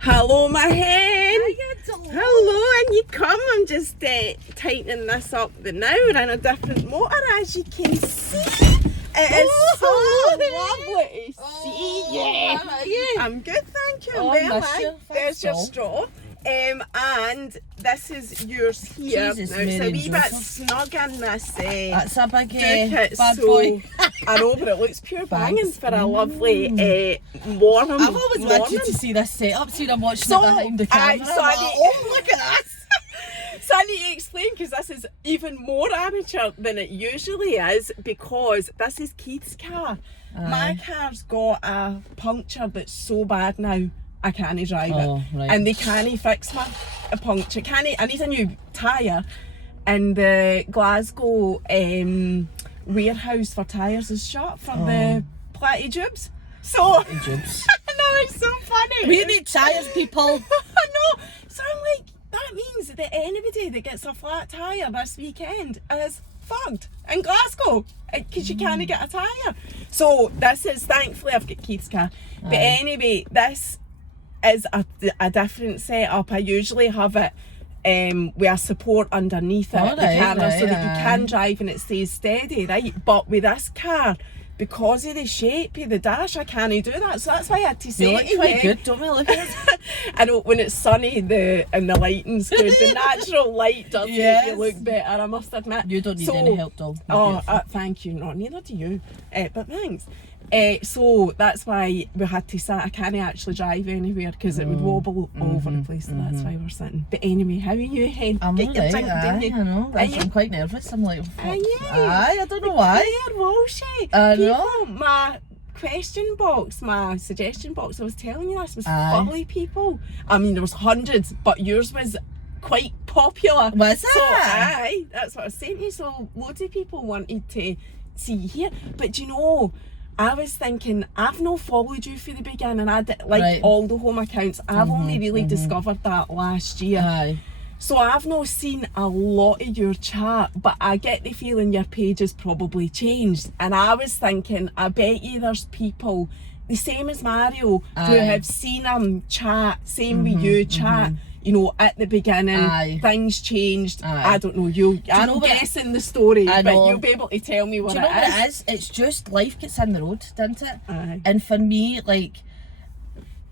Hello, my hen. Hello. Hello, and you come. I'm just tightening this up now. We're in a different motor, as you can see. It is so lovely to see you. How are you? I'm good, thank you. Oh, Well, miss you. there's your Thanks, straw. And this is yours here. Jesus, now, it's a Mary wee and bit Joseph. snug in this. That's a big Duke, bad so, boy. I know, but it looks pure banging Thanks. for a lovely warm I've always morning. wanted to see this setup, see I'm watching So, it behind the aye, camera. so I I'm like, need- oh, look at this. So I need to explain, because this is even more amateur than it usually is, because this is Keith's car. My car's got a puncture that's so bad now I can't drive Oh, it. right. And they can't fix a puncture. I need a new tyre, and the Glasgow warehouse for tyres is shut for the Platty Jubes. So Jubes. I know, it's so funny. We need tyres, people. I know. So I'm like, that means that anybody that gets a flat tyre this weekend is fucked in Glasgow, because you can't get a tyre. So this is, thankfully I've got Keith's car. But anyway, this is a different setup. I usually have it with a support underneath it, the camera, so that you can drive and it stays steady, right? But with this car, because of the shape of the dash, I can't do that. So that's why I had to say You look quite good, don't we? Look at it. I know, when it's sunny and the lighting's good, the natural light does make you look better, I must admit. You don't need any help, doll. Oh, thank you. No, neither do you. But thanks. So that's why we had to sit. I can't actually drive anywhere because it would wobble all over the place, so that's why we're sitting. But anyway, how are you, hen? I'm Get your alright, drink, didn't you? I know. I'm quite nervous. I'm like, Are you? I don't know why. Claire Walshy. I know. People, my question box, my suggestion box, I was telling you this, was full of people. I mean, there was hundreds, but yours was quite popular. Was So, it? aye, that's what I was saying to you. So loads of people wanted to see you here. But do you know, I was thinking, I've not followed you from the beginning. I did, like all the home accounts. I've only really discovered that last year. Aye. So I've not seen a lot of your chat, but I get the feeling your page has probably changed. And I was thinking, I bet you there's people, the same as Mario, who have seen him chat, same with you chat, you know, at the beginning, things changed. I don't know, I'm guessing the story, but you'll be able to tell me what Do you know what it is? It's just life gets in the road, doesn't it? And for me, like,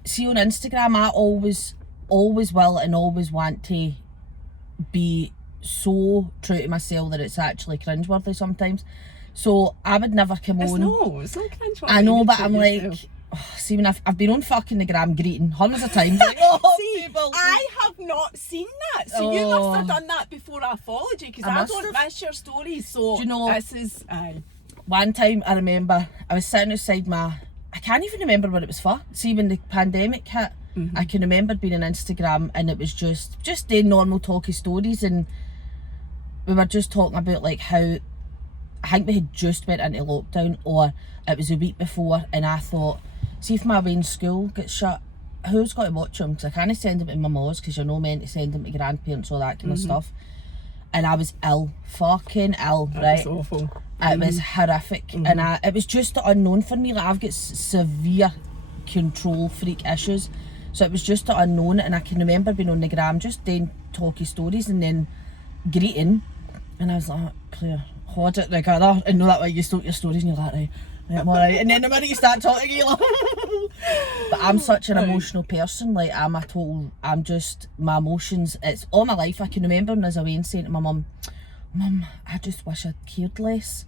see on Instagram, I always will and always want to be so true to myself that it's actually cringeworthy sometimes. So I would never come on. It's not cringeworthy. I know, but I'm like, see, when I've been on fucking the gram greeting hundreds of times. Like, see, people. I have not seen that. So you must have done that before I followed you, because I don't miss your stories. So do you know, this is one time I remember I was sitting outside I can't even remember what it was for. See, when the pandemic hit, I can remember being on Instagram and it was just doing normal talky stories, and we were just talking about like how I think we had just went into lockdown, or it was a week before, and I thought, see if my Wayne's school gets shut, who's got to watch him? Because I can't send him to my mum's because you're not meant to send him to grandparents, all that kind of stuff. And I was ill, fucking ill, right? It was awful. It was horrific, and it was just the unknown for me. Like, I've got severe control freak issues, so it was just the unknown. And I can remember being on the gram just doing talky stories and then greeting, and I was like, Claire, hold it together. And know that way you start your stories and you're like, right, I'm alright. And then the minute you start talking, you're like but I'm such an emotional person. Like, I'm just, my emotions, it's all my life. I can remember when I was away and saying to my mum, I just wish I'd cared less.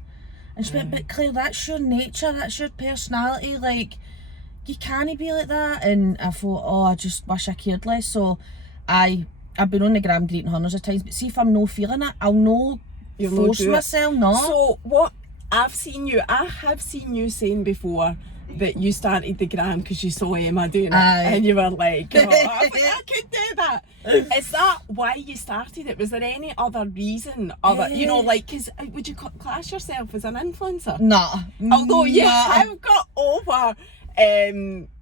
And she went, but Claire, that's your nature, that's your personality, like, you can't be like that. And I thought, I just wish I cared less. So I've been on the gram greeting hundreds of times, but see if I'm not feeling it, I'll no force myself, no. So what I have seen you saying before that you started the gram because you saw Emma doing it, and you were like, I could do that. Is that why you started it? Was there any other reason, you know, like, because would you class yourself as an influencer? Nah. Although you have got over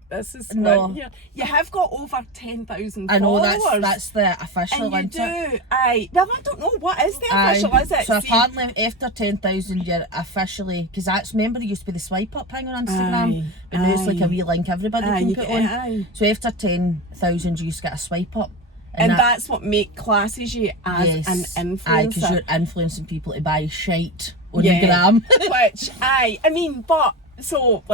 this is No. here. You have got over 10,000 I know followers. that's the official, and you isn't it? do. Aye. Well, I don't know what is the official. Is it? So See, apparently after 10,000 you're officially, because that's, remember there used to be the swipe up thing on Instagram, but now it's like a wee link everybody can put on. Aye. So after 10,000 you used to get a swipe up. And that's what classes you as an influencer. Aye, because you're influencing people to buy shite on the gram. Which, I mean, but so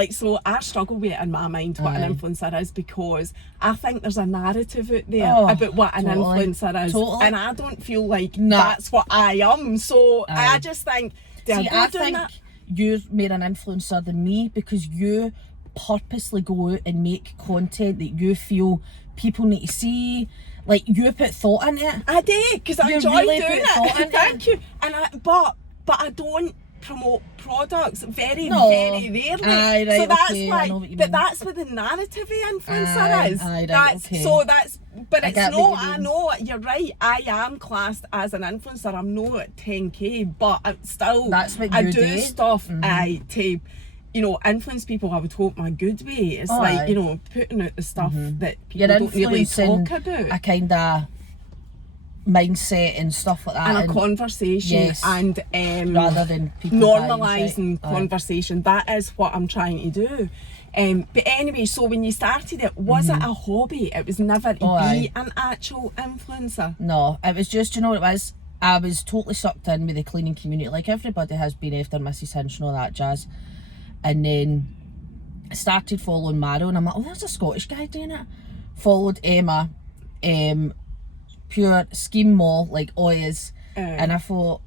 I struggle with it in my mind what an influencer is, because I think there's a narrative out there about what an influencer is, and I don't feel like that's what I am. So I just think, I think you're more an influencer than me, because you purposely go out and make content that you feel people need to see. Like, you put thought in it. I do, because I enjoy really doing it. Thank you. And but I don't promote products very rarely. Aye, right, so that's okay, why, I know what you but mean. That's what the narrative influencer is. Right, that's okay. so that's, but it's not. I mean. know you're right. I am classed as an influencer. I'm not at 10k, but I'm still. That's what I you do do. stuff. To, influence people. I would hope my good way. It's like putting out the stuff that people don't really talk about. A kind of mindset and stuff like that, and a conversation, and rather than people normalising conversation. That is what I'm trying to do. But anyway, so when you started it, was it a hobby? It was never to be an actual influencer. No, it was just, you know what it was? I was totally sucked in with the cleaning community, like everybody has been after Mrs. Hinch and all that jazz. And then I started following Maro, and I'm like, oh, there's a Scottish guy doing it. Followed Emma, pure scheme mall, like always. And I thought,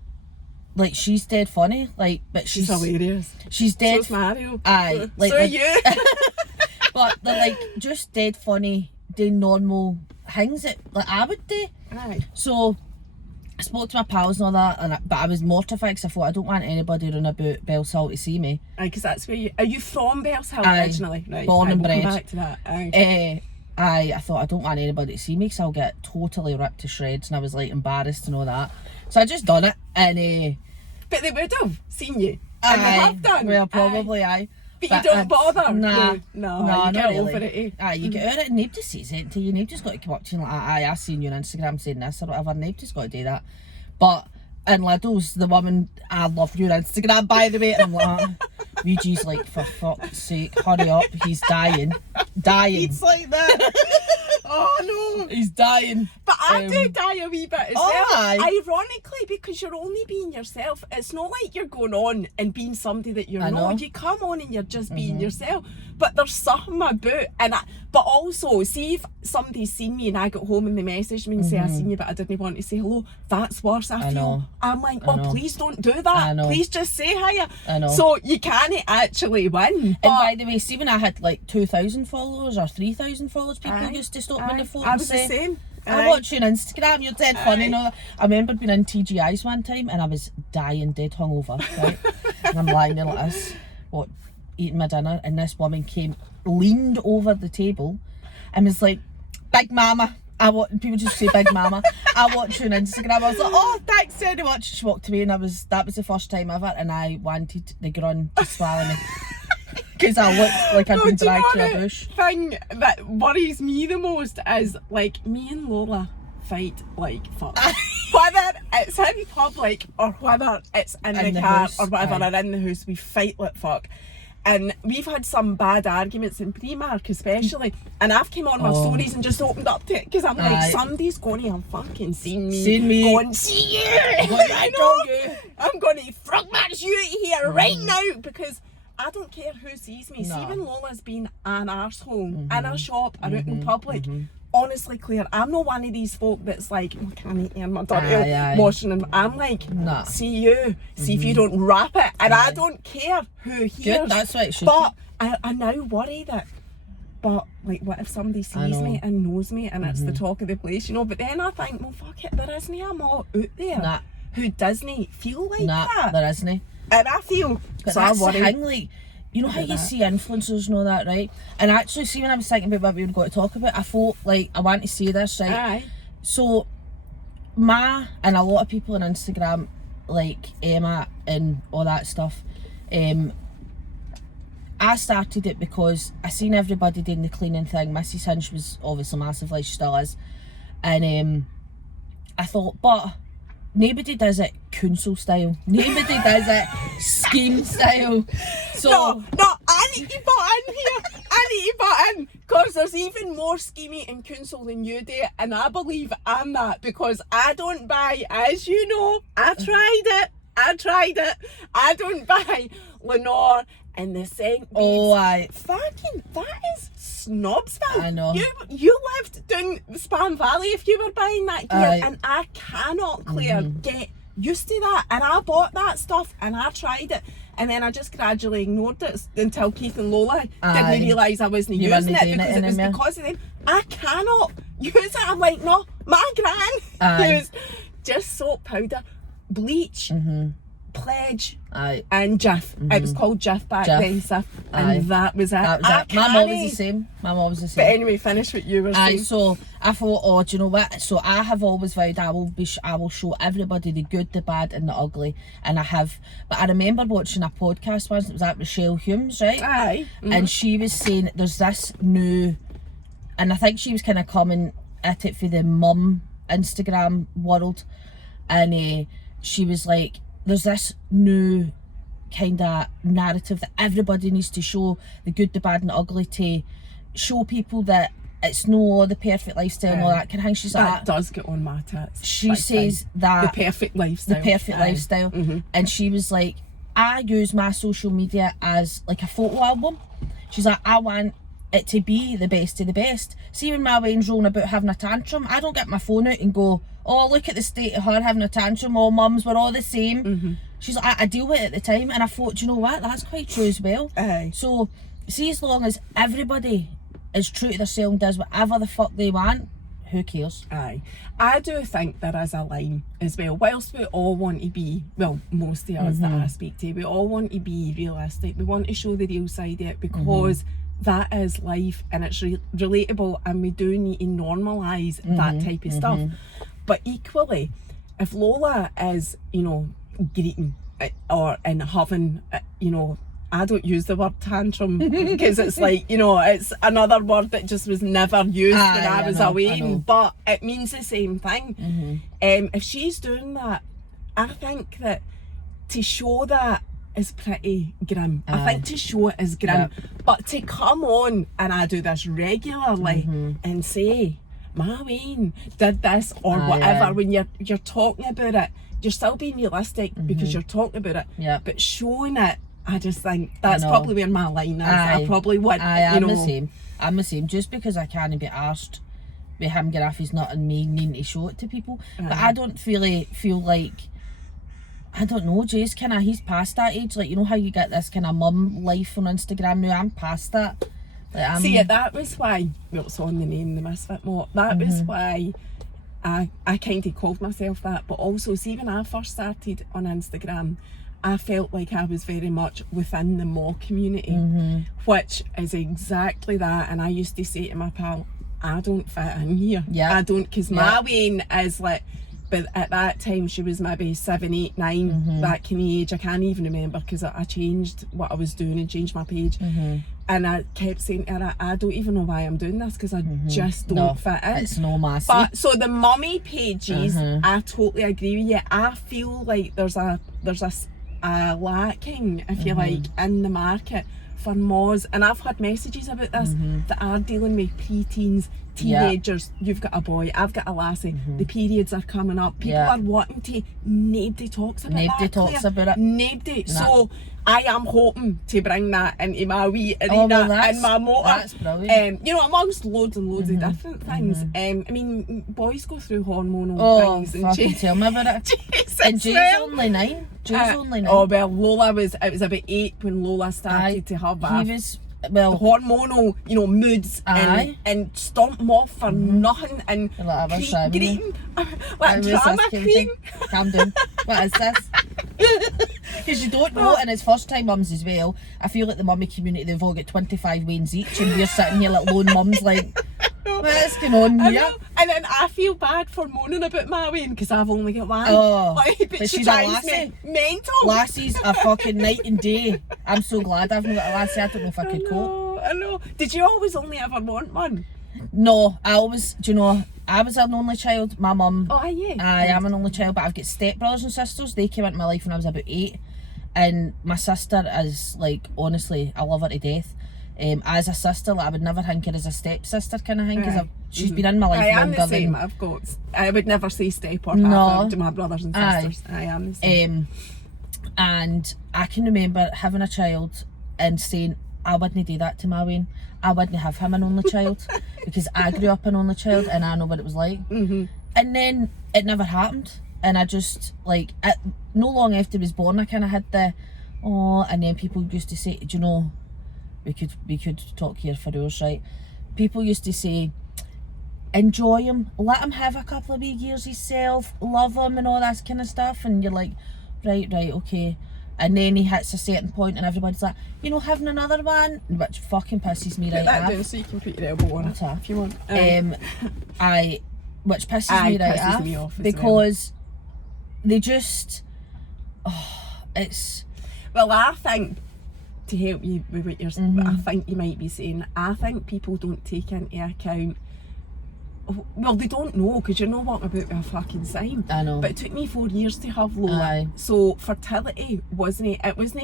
like, she's dead funny, like, but she's hilarious. She's dead. So's Mario. Aye, like, so are you. But they're like just dead funny, doing normal things that like I would do. Aye. So I spoke to my pals and all that, but I was mortified because I thought I don't want anybody running about Bellshill to see me. Aye, because that's where are you from Bellshill originally? Right. Born and bred. We'll come back to that. Aye. I thought I don't want anybody to see me because I'll get totally ripped to shreds, and I was like embarrassed and all that. So I just done it, and but they would have seen you, and they have done. Well, probably aye. But you don't bother. Nah, you get really. over it. Aye, you get over it. And nobody says it to you. Nobody's got to come up to you like, I seen you on Instagram saying this or whatever. Nobody's got to do that. But in Lidl's, the woman, I love your Instagram, by the way. And I'm like, Reggie's like, for fuck's sake, hurry up. He's dying. It's like that. Oh no. He's dying. But I do die a wee bit as well. Aye. Ironically, because you're only being yourself. It's not like you're going on and being somebody that you're not. You come on and you're just being yourself. But there's something about, but also, see if somebody's seen me and I got home and they messaged me and say, I seen you but I didn't want to say hello. That's worse, I feel. I'm like, please don't do that. Please just say hiya. I know. So you can't actually win. And by the way, see, when I had like 2,000 followers or 3,000 followers, people used to stop me on the phone I was and say, the same. I watch you on Instagram, you're dead funny. I remember being in TGI's one time and I was dying, dead hungover, right? And I'm lying there like this, eating my dinner, and this woman came, leaned over the table and was like, Big Mama. People just say Big Mama. I watch you on Instagram. I was like, oh, thanks very much. She walked away, and that was the first time ever, and I wanted the grun to swallow me. Because I looked like I'd been dragged to a bush. The thing that worries me the most is, like, me and Lola fight like fuck. Whether it's in public or whether it's in the car house, or whatever, or in the house, we fight like fuck. And we've had some bad arguments in Primark especially, and I've came on my stories and just opened up to it because I'm like, somebody's going to have fucking seen me. Going, see you! I know! I'm going to frog match you here right now, because I don't care who sees me. See, when Lola's been an arsehole in a shop or out in public, honestly, Claire, I'm not one of these folk that's like, oh, can I earn my dirty washing? And I'm like, see you, see if you don't wrap it, and I don't care who hears. Good, that's what it should but I now worry that, but like, what if somebody sees me and knows me and it's the talk of the place, But then I think, well, fuck it, there isn't a mall out there who doesn't feel like that. There isn't. And I feel, but so that's I worry. The thing, like, you know how you see influencers and all that, right? And actually, see, when I was thinking about what we were going to talk about, I thought, like, I want to say this, right? Aye. So, and a lot of people on Instagram, like Emma and all that stuff, I started it because I seen everybody doing the cleaning thing. Mrs. Hinch was obviously massive, like she still is. And I thought, but nobody does it council style. Nobody does it scheme style. So No, I need to butt in here. I need to butt in. Because there's even more scheming in council than you do. And I believe I'm that. Because I don't buy, as you know, I tried it. I don't buy Lenore and the scent beads. Oh, Fucking, that is snobsville. I know. You lived down Spam Valley if you were buying that gear. Aye. And I cannot, Claire, get used to that. And I bought that stuff and I tried it. And then I just gradually ignored it until Keith and Lola didn't realise I wasn't You using weren't it doing because it it was anymore. because of them. I cannot use it. I'm like, no, my gran Aye. used just soap powder, bleach, Pledge, Aye. and Jif. It was called Jif back Jif. then, stuff. And Aye. that was it. That was it. My mum was the same. But anyway, finish what you were Aye, saying. so I thought, oh, do you know what? So I have always vowed I will show everybody the good, the bad, and the ugly, and I have. But I remember watching a podcast once. It was at Michelle Humes, right? Aye. And she was saying there's this new, and I think she was kind of coming at it for the mum Instagram world, and she was like, there's this new kind of narrative that everybody needs to show the good, the bad, and the ugly to show people that it's no the perfect lifestyle and all that kind of thing. She's that like, does get on my tits. she big says time. that the perfect lifestyle. the perfect Aye. lifestyle, and she was like, I use my social media as like a photo album. She's like, I want it to be the best of the best. See, when my Wayne's rolling about having a tantrum, I don't get my phone out and go, oh, look at the state of her having a tantrum, oh mums, we're all the same. She's like, I deal with it at the time, and I thought, do you know what, that's quite true as well. Aye. So see, as long as everybody is true to themselves and does whatever the fuck they want, who cares? Aye. I do think there is a line as well. Whilst we all want to be, well, most of us that I speak to, we all want to be realistic. We want to show the real side of it because that is life and it's relatable, and we do need to normalise that type of stuff. But equally, if Lola is, greeting or in having, I don't use the word tantrum because it's like, it's another word that just was never used when I was away, but it means the same thing. If she's doing that, I think that to show that is pretty grim. I think to show it is grim, but to come on, and I do this regularly, and say, my Wayne did this or whatever, when you're talking about it, you're still being realistic because you're talking about it, but showing it, I just think that's probably where my line is. I probably would. I'm the same. Just because I can't be arsed with him getting off his nut and me needing to show it to people, but I don't really feel like, I don't know, Jay's he's past that age. Like, you know how you get this kind of mum life on Instagram now? I'm past that. Like, see, that was why, well, it's on the name, the Misfit Mot. That was why I kind of called myself that. But also, see, when I first started on Instagram, I felt like I was very much within the Mo community, which is exactly that. And I used to say to my pal, I don't fit in here. I don't, because my Wayne is like, but at that time she was maybe 7, 8, 9, that kind of age. I can't even remember because I changed what I was doing and changed my page. And I kept saying to her, I don't even know why I'm doing this because I just don't fit in. It's no massy. But so the mummy pages, I totally agree with you. I feel like there's a lacking, if you like, in the market for moms, and I've had messages about this that are dealing with pre-teens, teenagers. You've got a boy, I've got a lassie, the periods are coming up, people are wanting to, nobody talks about it. Nobody. So I am hoping to bring that into my wee arena and my motor. That's brilliant. Amongst loads and loads of different things. I mean, boys go through hormonal things. And tell me about it. And Jay's only 9. Oh well, it was about 8 when Lola started to have the hormonal, moods and stomp them off for nothing and greeting like drama queen. Calm down. What is this? Because you don't know, and it's first time mums as well. I feel like the mummy community, they've all got 25 Waynes each, and we're sitting here like lone mums like, what's going on here? And then I feel bad for moaning about my wean because I've only got one. Oh, but she she's a drives me lassie. mental. Lassies are fucking night and day. I'm so glad I've not got a lassie. I don't know if I could cope. I know. Did you always only ever want one? No, I always, do you know, I was an only child. My mum, Oh, are you? I am an only child, but I've got step brothers and sisters. They came into my life when I was about 8. And my sister is like, honestly, I love her to death. As a sister, like, I would never think her as a stepsister kind of thing, because she's been in my life I am longer the same. than... I would never say step or No. half to my brothers and sisters. I am the same. And I can remember having a child and saying, I wouldn't do that to my Wayne. I wouldn't have him an only child because I grew up an only child and I know what it was like. And then it never happened. And I just, like, no long after he was born, I kind of had the, oh, and then people used to say, do you know, we could talk here for hours, right? People used to say, enjoy him, let him have a couple of wee years himself, love him and all that kind of stuff. And you're like, right, okay. And then he hits a certain point and everybody's like, you know, having another one, which fucking pisses me right off. Down so you can put your elbow on it if you want. Which pisses me right me off as because they just, it's... Well, I think, to help you with what you're saying, I think you might be saying, I think people don't take into account, well, they don't know, because you're not walking about with a fucking sign. I know. But it took me 4 years to have Lola. Aye. So fertility wasn't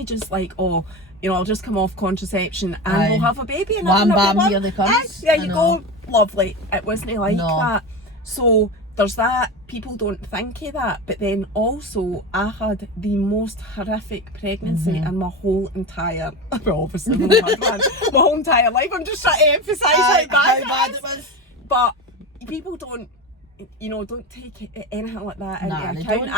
just like, oh, you know, I'll just come off contraception and we'll have a baby and Wham, have bam, here they come. There you go, lovely. It wasn't like No. that. So there's that, people don't think of that. But then also, I had the most horrific pregnancy in my whole entire, well, obviously I've only had one, my whole entire life. I'm just trying to emphasise how bad it was. But people don't, you know, don't take anything like that into account.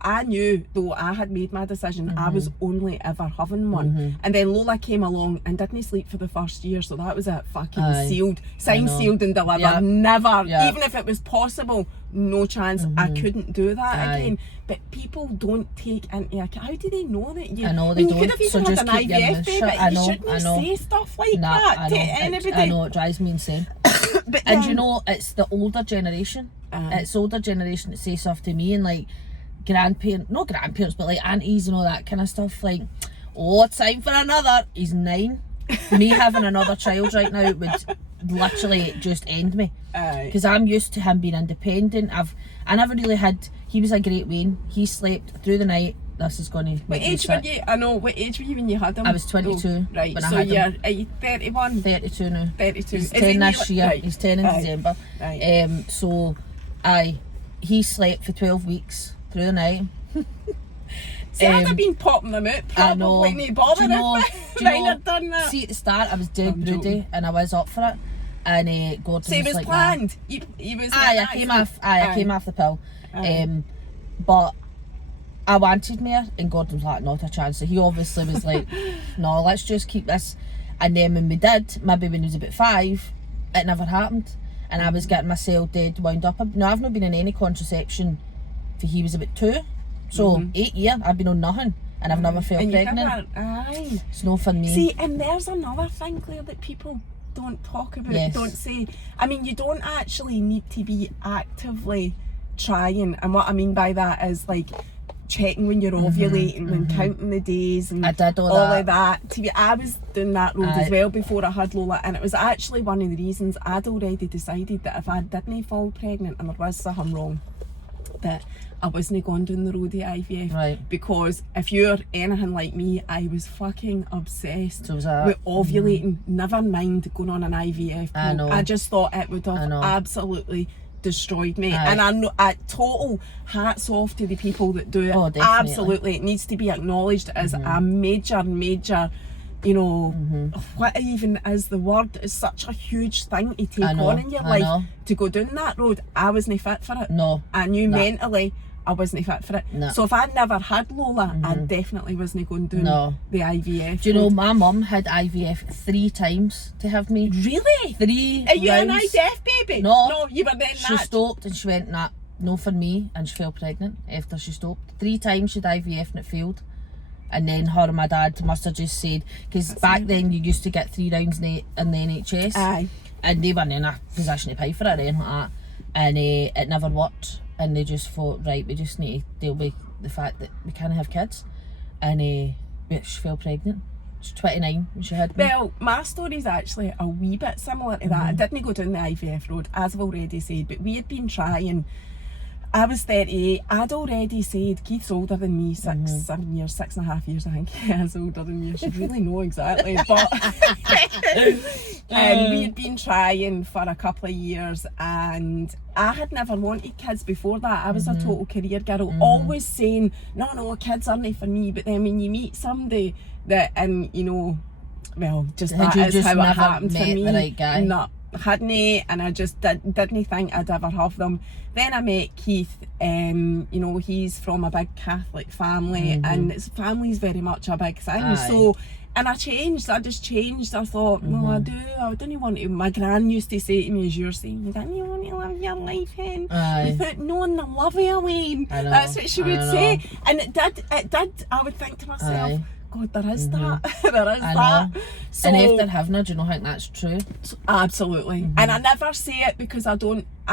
I knew though I had made my decision, I was only ever having one. And then Lola came along and didn't sleep for the first year, so that was it, fucking sealed, signed, sealed and delivered. Yep. Never, Yep. even if it was possible, no chance. I couldn't do that again. But people don't take into account. How do they know that you? I know they You don't. could have even So had an just keep your IVF mouth baby, shut. but I you know, shouldn't say stuff like Nah, that to anybody. I know, it drives me insane. But And then, you know, it's the older generation. It's older generation that say stuff to me, and like not grandparents, but like aunties and all that kind of stuff. Like, oh, time for another. He's 9. Me having another child right now would literally just end me. Because I'm used to him being independent. I never really had. He was a great Wayne. He slept through the night. This is going to. What age were you? I know. What age were you when you had him? I was 22. Oh, right. When I So had him. are you 31? 32 now. 32. He's Is 10 he this year. right. He's 10 in December. Right. So, he slept for 12 weeks through the night. See, I'd have been popping them out. Probably no bother if Ryan had done that. See, at the start, I was dead broody and I was up for it. And Gordon So it was like, planned. Nah. He was. I came off the pill. But I wanted more, and Gordon was like, not a chance. So he obviously was like, no, let's just keep this. And then when we did, maybe when he was about 5, it never happened. And I was getting myself dead wound up. Now, I've not been in any contraception for he was about 2. So 8 years, I've been on nothing. And I've never felt pregnant. It's no for me. See, and there's another thing, Claire, that people don't talk about, don't say. I mean, you don't actually need to be actively trying. And what I mean by that is like checking when you're ovulating and counting the days and I did all of that. I was doing that road as well before I had Lola, and it was actually one of the reasons I'd already decided that if I didn't fall pregnant and there was something wrong, that I wasn't going down the road of IVF. Right. Because if you're anything like me, I was fucking obsessed So was I. with ovulating, never mind going on an IVF pill. I know. I just thought it would have absolutely destroyed me. Aye. And I know, total hats off to the people that do it. Oh, definitely. Absolutely. It needs to be acknowledged as a major, you know, what even is the word? It's such a huge thing to take on in your life. To go down that road, I wasn't fit for it. No. I knew mentally I wasn't fit for it. No. So if I'd never had Lola, I definitely wasn't going down the IVF. Do you know, my mum had IVF 3 times to have me. Really? 3 Are you an rounds. IVF baby? No. No, you were then She stopped and she went, nah, no for me, and she fell pregnant after she stopped. 3 times she'd IVF and it failed. And then her and my dad must have just said, because back then you used to get 3 rounds in the NHS. Aye. And they weren't in a position to pay for it or anything like that. and it never worked, and they just thought, right, we just need to deal with the fact that we can't have kids, and she fell pregnant. She's 29 when she had me. Well, my story's actually a wee bit similar to that. I didn't go down the IVF road, as I've already said, but we had been trying. I was 38. I'd already said, Keith's older than me, 7 years, 6.5 years, I think he is older than me. I should really know exactly, but and we had been trying for a couple of years, and I had never wanted kids before that. I was a total career girl, always saying, no, kids aren't for me. But then when you meet somebody that, and you know, well, just Had that you is just how it never happened for met me. the right guy? No, hadn't, and I just didn't think I'd ever have them. Then I met Keith. You know, he's from a big Catholic family, and his family's very much a big thing. Aye. So, and I just changed. I thought, no, I didn't want to. My gran used to say to me, as you're saying, didn't you want to live your life in without knowing the love of a Wayne? That's what she would say. And it did, I would think to myself, God, there is that. There is that. So, and after having her, do you not think that's true? Absolutely. And I never say it because I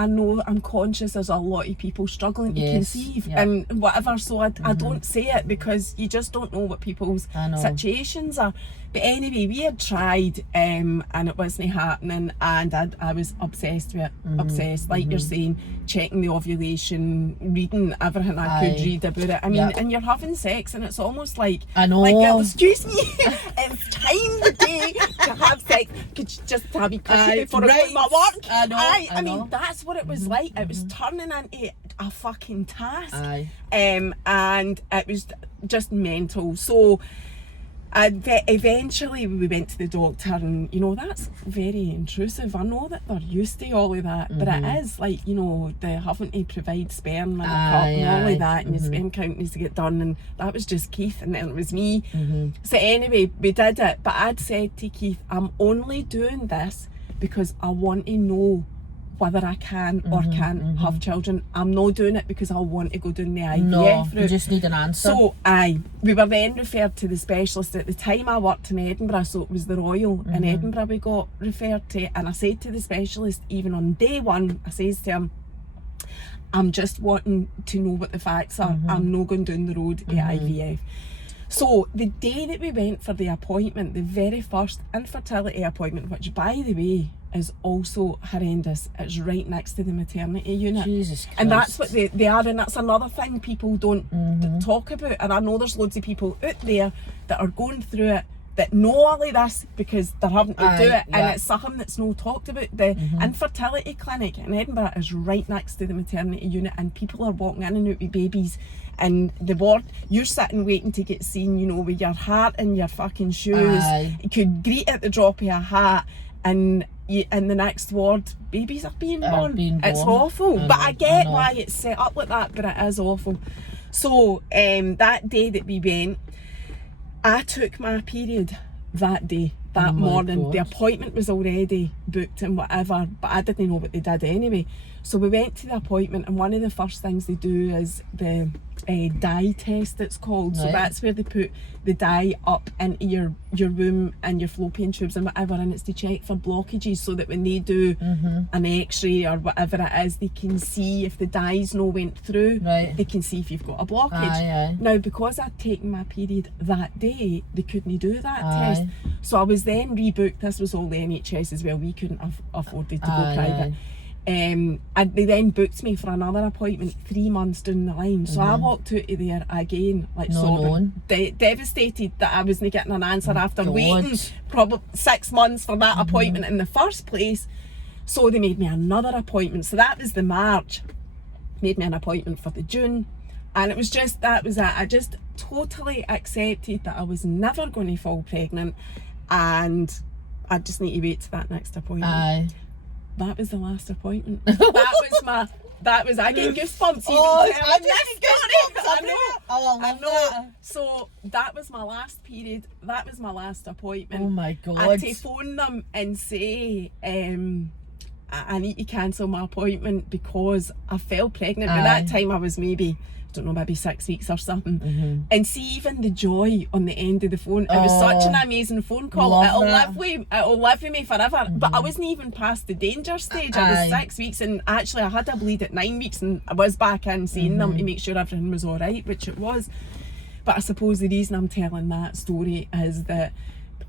know I'm conscious there's a lot of people struggling to conceive and whatever, so I don't say it because you just don't know what people's situations are. But anyway, we had tried and it wasn't happening, and I was obsessed with it. Obsessed, like you're saying, checking the ovulation, reading everything I could read about it. I mean, and you're having sex and it's almost like, I know. like, oh, excuse me, it's time today to have sex. Could you just have me cookie before I go to my work? I know. I mean, that's what it was like. It was turning into a fucking task. And it was just mental. So eventually we went to the doctor, and you know, that's very intrusive. I know that they're used to all of that, but it is like, you know, they're having to provide sperm and a cup and all of that, and your sperm count needs to get done, and that was just Keith, and then it was me. So anyway, we did it, but I'd said to Keith, I'm only doing this because I want to know whether I can or can't have children. I'm not doing it because I want to go down the IVF route. You just need an answer. So we were then referred to the specialist. At the time I worked in Edinburgh, so it was the Royal in Edinburgh we got referred to, and I said to the specialist, even on day one, I says to him, I'm just wanting to know what the facts are. I'm not going down the road of IVF. So the day that we went for the appointment, the very first infertility appointment, which by the way is also horrendous, it's right next to the maternity unit. Jesus Christ. And that's what they are, and that's another thing people don't talk about. And I know there's loads of people out there that are going through it that know all of this because they're having to do it, and it's something that's not talked about. The infertility clinic in Edinburgh is right next to the maternity unit, and people are walking in and out with babies, and the ward, you're sitting waiting to get seen, you know, with your heart in your fucking shoes. You could greet at the drop of a hat, and in the next ward, babies are being born. It's awful. But I get why it's set up like that, but it is awful. So that day that we went, I took my period that day, that morning. God. The appointment was already booked and whatever, but I didn't know what they did anyway. So we went to the appointment, and one of the first things they do is the dye test, it's called. So that's where they put the dye up into your womb and your fallopian tubes and whatever, and it's to check for blockages, so that when they do an x-ray or whatever it is, they can see if the dye's no went through. They can see if you've got a blockage. Now, because I'd taken my period that day, they couldn't do that test. So I was then rebooked. This was all the NHS as well. We couldn't have afforded to go private. And they then booked me for another appointment 3 months down the line. So I walked out of there again, like devastated that I wasn't getting an answer after waiting probably 6 months for that appointment in the first place. So they made me another appointment. So that was the March. Made me an appointment for the June. And it was just, that was it. I just totally accepted that I was never going to fall pregnant, and I just need to wait to that next appointment. That was the last appointment. I get goosebumps. I know. So that was my last period. That was my last appointment. Oh my God. I had to phone them and say, I need to cancel my appointment because I fell pregnant. By that time I was maybe don't know, maybe 6 weeks or something, and see even the joy on the end of the phone. It was such an amazing phone call. It'll live with me forever. But I wasn't even past the danger stage. I was 6 weeks, and actually I had a bleed at 9 weeks, and I was back in seeing them to make sure everything was all right, which it was. But I suppose the reason I'm telling that story is that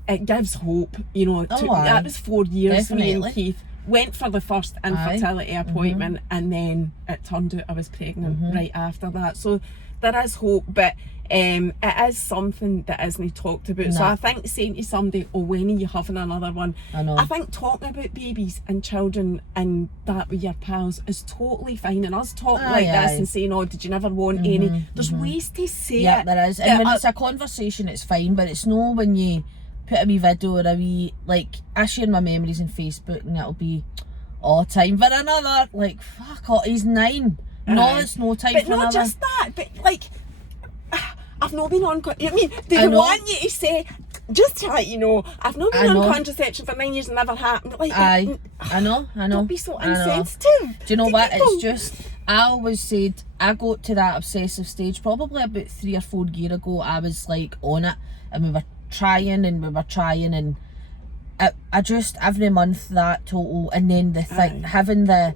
it gives hope. You know, that was 4 years. Me and Keith went for the first infertility appointment, and then it turned out I was pregnant right after that. So there is hope, but it is something that isn't talked about. So I think saying to somebody, oh, when are you having another one? I think talking about babies and children and that with your pals is totally fine. And us talking this and saying, oh, did you never want any? There's ways to say it. Yeah, there is. And when it's a conversation, it's fine, but it's no when you put a wee video or a wee, like, I share my memories on Facebook and it'll be, oh, time for another. Like, fuck off, he's 9. No, it's no time for another. But not just that, but like, I've not been on, I mean, they want you to say, just to let you know, I've not been on contraception for 9 years and never happened. Like, I know. Don't be so insensitive. Do you know what, it's just, I always said, I got to that obsessive stage probably about 3 or 4 years ago. I was like on it, and we were trying, and I just every month that total, and then the thing having the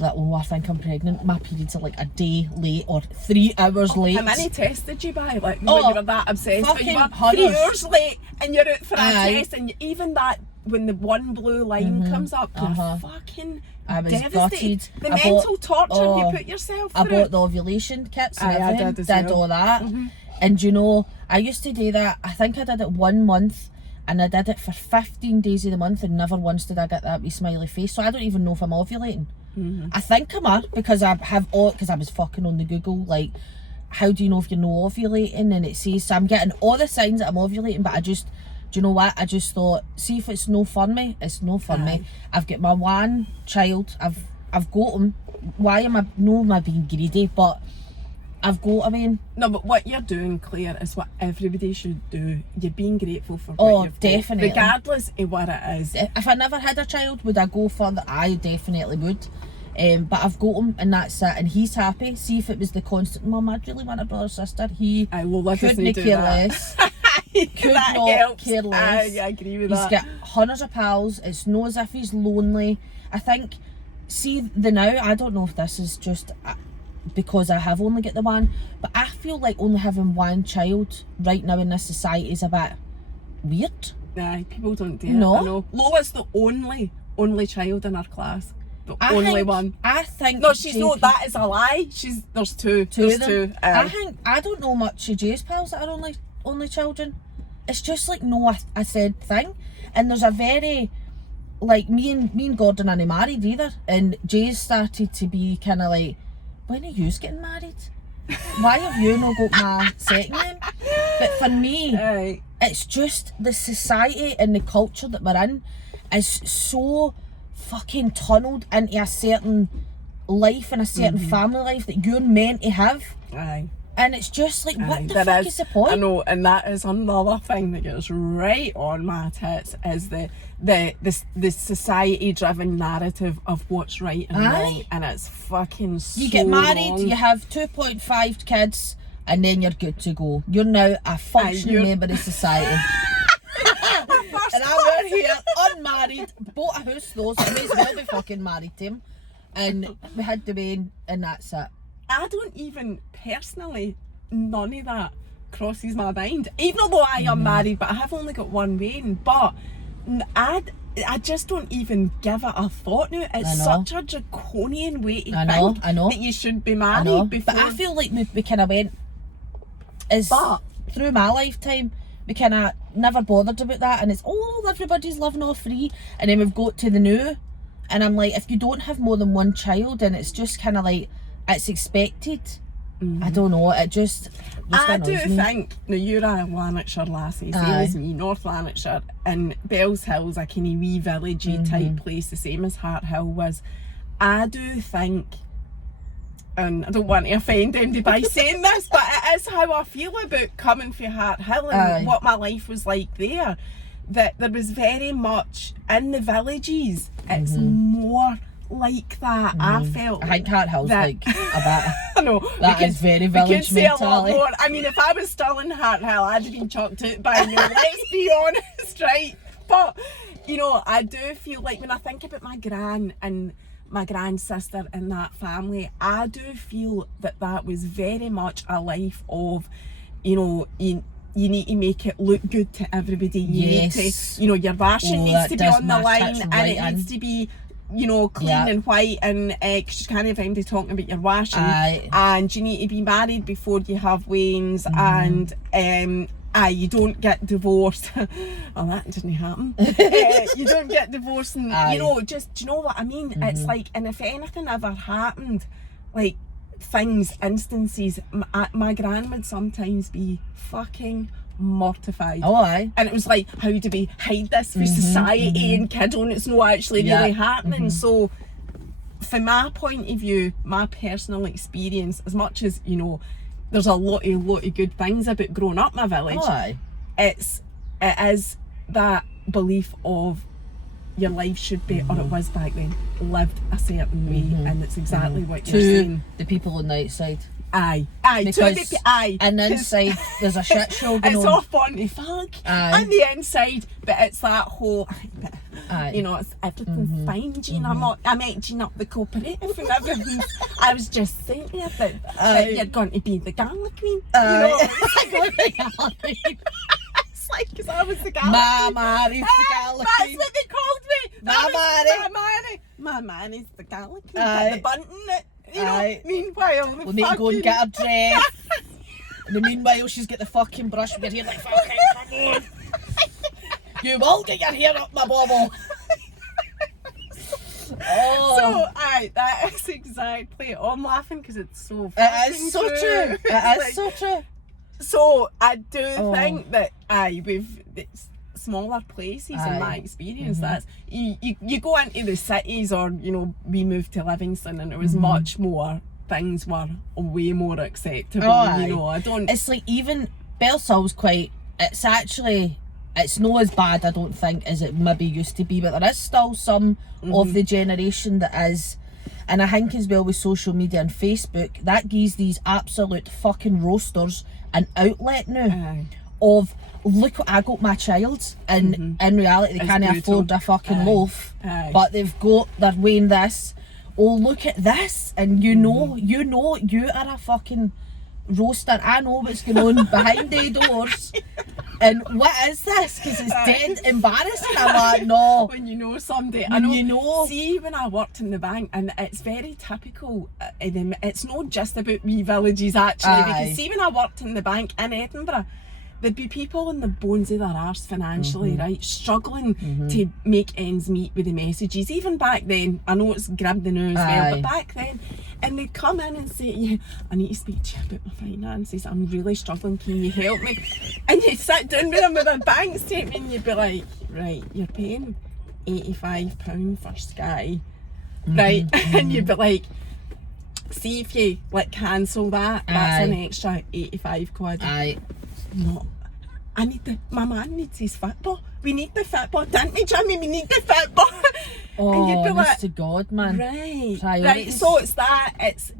I think I'm pregnant. My periods are like a day late or 3 hours late. How many tests did you buy? Like when you were that obsessed, but you were 100. 3 hours late, and you're out for a test, and even that when the one blue line comes up, you're fucking I was devastated. gutted. The mental torture you put yourself through. I bought the ovulation kits and everything. Did all that. And you know, I used to do that. I think I did it 1 month, and I did it for 15 days of the month, and never once did I get that wee smiley face. So I don't even know if I'm ovulating. I think I'm because I was fucking on the Google, like, how do you know if you're not ovulating? And it says, so I'm getting all the signs that I'm ovulating, but do you know what? I just thought, see if it's no for me, it's no for me. I've got my one child, I've got him. Why am I being greedy? But I've got him. No, but what you're doing, Claire, is what everybody should do. You're being grateful for what you've definitely. got, regardless of what it is. If I never had a child, would I go further? I definitely would. But I've got him, and that's it, and he's happy. See if it was the constant, Mum, I'd really want a brother or sister. He couldn't care less. Could not care less. I agree with that. He's got hundreds of pals. It's not as if he's lonely. I think, I don't know if this is just because I have only got the one, but I feel like only having one child right now in this society is a bit weird. Nah, people don't do it. I know. Loa's the only child in our class. One. I think. No, she's not. That is a lie. There's two. There's two. I don't know much of Jay's pals that are only children. It's just like a said thing, and there's a very, like, me and Gordon aren't married either, and Jay's started to be kind of like, when are you getting married? Why have you not got my second name? But for me, it's just the society and the culture that we're in is so fucking tunneled into a certain life and a certain family life that you're meant to have. And it's just like, what the fuck is the point? I know, and that is another thing that gets right on my tits, is the society-driven narrative of what's right and wrong, and it's fucking so You get married, wrong. You have 2.5 kids, and then you're good to go. You're now a functioning member of society. And I'm here, unmarried, bought a house though, so I may as well be fucking married to him. And we had the wedding, and that's it. I don't even, personally, none of that crosses my mind. Even though I am married, but I have only got one wedding. But I just don't even give it a thought now. It's such a draconian way to think that you should be married before. But I feel like we kind of went, through my lifetime, we kind of never bothered about that, and it's everybody's living all free, and then we've got to the new, and I'm like, if you don't have more than one child, and it's just kind of like, it's expected. I don't know, it just I do me. think, now you're a Lanarkshire lassie, same as me, North Lanarkshire, and Bells Hill's a kind of wee villagey type place, the same as Hart Hill was. I do think, and I don't want to offend anybody by saying this, but it is how I feel about coming from Hart Hill and what my life was like there, that there was very much in the villages, it's more like that. I felt I think Hart Hill's like a bit know. That is very We could village say a lot mentality. more. I mean, if I was still in Hart Hill, I'd have been chucked out by now, let's be honest, right? But, you know, I do feel like when I think about my gran and my grand sister and that family, I do feel that that was very much a life of, you know, you need to make it look good to everybody. You need to, you know, your washing needs to be on the line, and it needs to be, you know, clean and white, and cause you can't have anybody talking about your washing. And you need to be married before you have weans, and you don't get divorced. Oh, that didn't happen. You don't get divorced, and you know, just, do you know what I mean? It's like, and if anything ever happened, like instances, my gran would sometimes be fucking mortified. And it was like, how do we hide this for society and kid on it's not actually really happening? So from my point of view, my personal experience, as much as, you know, there's a lot of good things about growing up in my village, it is that belief of your life should be, or it was back then, lived a certain way, and it's exactly what you're saying. The people on the outside. Because and inside there's a shit show going it's on. all fun to fuck on the inside, but it's that whole, you know, it's everything's fine, Jean. I met Jean up the cooperative and everything. I was just saying to you that you're going to be the gala queen. You know, it's like, because I was the gala queen. Mary's the gala That's queen. what they called me. My Mary's the gala queen. Put the bunt in it. You know, meanwhile, we need to go and get her dress. In the meanwhile, she's got the fucking brush with your hair, like, fucking come on. You will get your hair up, my bobble. So, that is exactly. Oh, I'm laughing because it's so fucking It is so true. It is so true. So, I do think that, we've smaller places, in my experience, that's you go into the cities, or, you know, we moved to Livingston and it was much more, things were way more acceptable. You know, I don't, it's like, even Bellsall's quite, it's not as bad, I don't think, as it maybe used to be, but there is still some of the generation that is. And I think as well with social media and Facebook, that gives these absolute fucking roasters an outlet now of, look what I got my child, and in reality they can't afford a fucking loaf, but they've got, they're weighing this, oh look at this, and you know you are a fucking roaster. I know what's going on behind the doors, and what is this, because it's dead embarrassing. I'm like, no. When you know somebody, see, when I worked in the bank, and it's very typical, it's not just about wee villages actually, because see, when I worked in the bank in Edinburgh, there'd be people on the bones of their arse financially, right, struggling to make ends meet with the messages. Even back then, I know it's grabbed the news well, but back then, and they'd come in and say, yeah, I need to speak to you about my finances, I'm really struggling, can you help me? And you'd sit down with them with a bank statement and you'd be like, right, you're paying £85 for Sky, right? And you'd be like, see if you like cancel that, that's an extra 85 quid. No, I need my man needs his football. We need the football, didn't we, Jimmy? We need the football. And you'd be like, to God, man. Right. So it's that. It's